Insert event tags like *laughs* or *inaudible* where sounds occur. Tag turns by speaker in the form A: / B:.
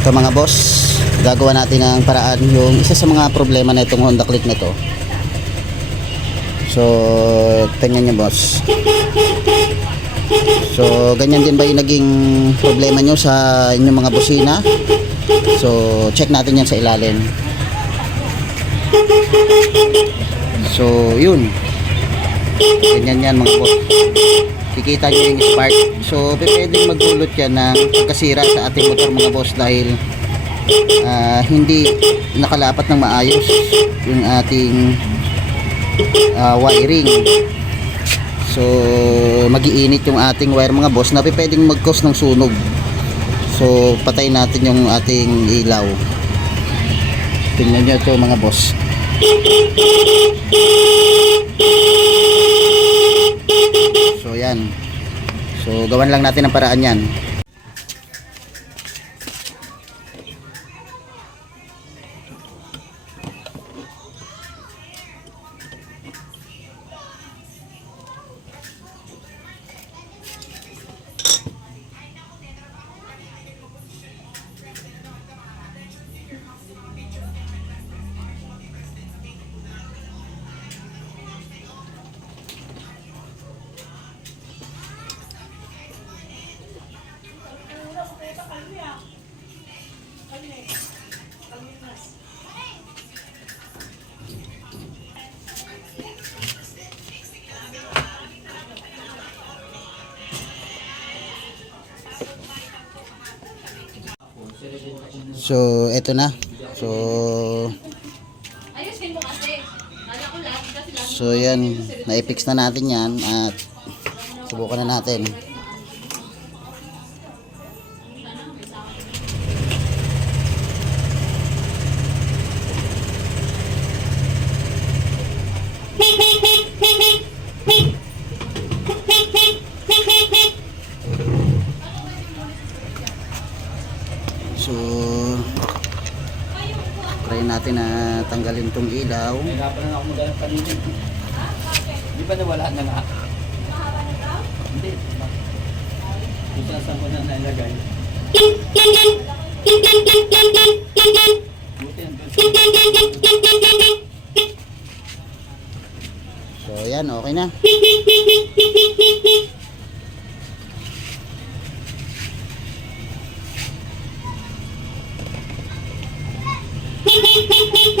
A: ito mga boss, gagawa natin ng paraan yung isa sa mga problema na itong Honda Click na to. So, tingnan nyo boss. So, ganyan din ba yung naging problema nyo sa inyong mga busina? So, check natin yan sa ilalim. So, yun. Ganyan yan mga boss. Kikita nyo yung spark. So, pwedeng magdulot yan ng pagkasira sa ating motor mga boss dahil ah, hindi nakalapat ng maayos yung ating ah, wiring. So, magiinit yung ating wire mga boss na pwedeng mag-cause ng sunog. So, patay natin yung ating ilaw. Tingnan nyo ito mga boss. So, yan. So, gawan lang natin ang paraan yan. So, eto na. So, so yan. Na-fix na natin yan at subukan na natin. So, try natin na tanggalin tong ilaw.
B: Hirapan na ako maghanap kanina. Di ba nawala na nga? Hindi. Kung saan ko na ang
A: So, yan, okay na. Thank *laughs* you.